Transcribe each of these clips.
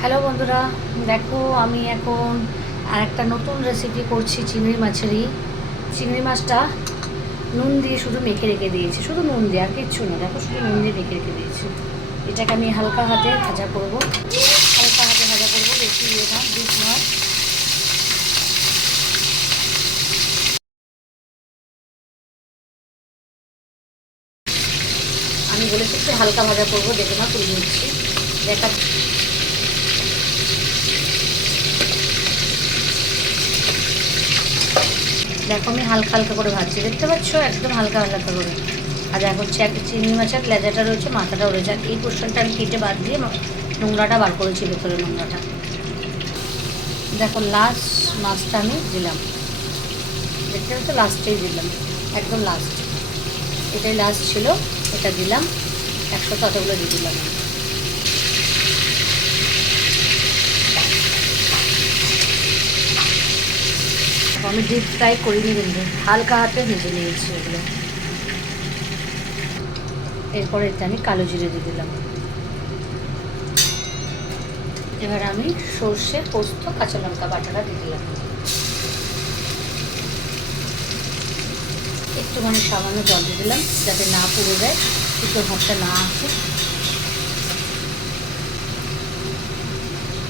Hello বন্ধুরা। দেখো, আমি এখন আর একটা নতুন রেসিপি করছি, চিংড়ি মাছেরই। চিংড়ি মাছটা নুন দিয়ে শুধু মেখে রেখে দিয়েছি। শুধু নুন দিয়ে, আর কিচ্ছু না। দেখো, শুধু নুন দিয়ে মেখে রেখে দিয়েছি। এটাকে আমি হালকা হাতে ভাজা করব। হালকা হাতে ভাজা করব, বেশি ইয়ে না, ডিপ নয় আমি বলেছি একটু হালকা ভাজা করব, দেখে না তুলে নিচ্ছি। দেখা দেখো, আমি হালকা হালকা করে ভাজছি। দেখতে পাচ্ছ? একদম হালকা হালকা করে। আর দেখো, হচ্ছে একটা চিংড়ি মাছের লেজাটা রয়েছে মাথাটাও রয়েছে। আর এই পোর্শনটা আমি কেটে বাদ দিয়ে নোংরাটা বার করেছি ভেতরে নোংরাটা। দেখো লাস্ট মাছটা আমি দিলাম। দেখতে পাচ্ছ? লাস্টেই দিলাম। একদম লাস্ট এটাই লাস্ট ছিল, এটা দিলাম। একশো কতগুলো দিয়ে দিলাম। আমি। ডিপ ফ্রাই করিনি কিন্তু হালকা হাতে ভেজে নিয়েছি এগুলো। এরপরে এতে আমি কালো জিরে দিয়ে দিলাম। এবার আমি সর্ষে, পোস্ত, কাঁচা লঙ্কা বাটাটা দিয়ে দিলাম। একটুখানি সামান্য জল দিয়ে দিলাম, যাতে না পুড়ে যায় শুকনো ভাতটা না আসে।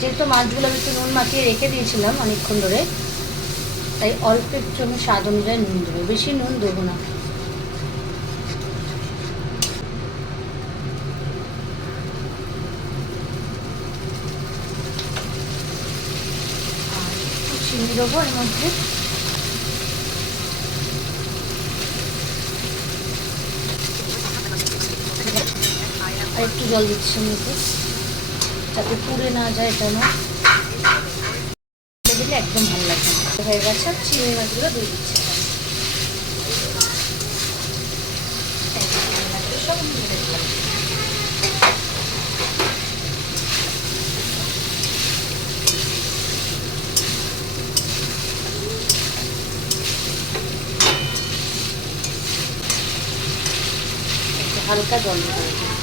যেহেতু মাছগুলো আমি একটু নুন মাখিয়ে রেখে দিয়েছিলাম অনেকক্ষণ ধরে তাই অল্প একটু আমি স্বাদ অনুযায়ী নুন দেবো। বেশি নুন দেবো না। চিনি দেবো এর মধ্যে। একটু জল দিচ্ছি এতে যাতে পুড়ে না যায় যেন দিলে একদম ভালো লাগবে না হয়ে গেছে চিংড়ি মাছগুলো দিয়ে দিচ্ছি। হালকা জল দিয়ে দেবো।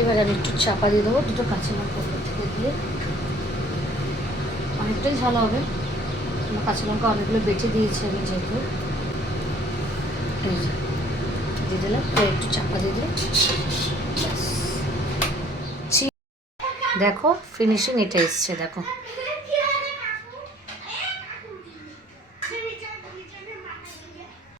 এবার আমি একটু চাপা দিয়ে দেবো, দুটো কাঁচা লঙ্কা উপর থেকে দিয়ে। অনেকটাই ঝাল হবে। আমার কাঁচা লঙ্কা অনেকগুলো বেঁচে দিয়েছি আমি যেহেতু। দিয়ে দিলাম একটু চাপা দিয়ে দিলাম। দেখো ফিনিশিং এটা এসছে, দেখো।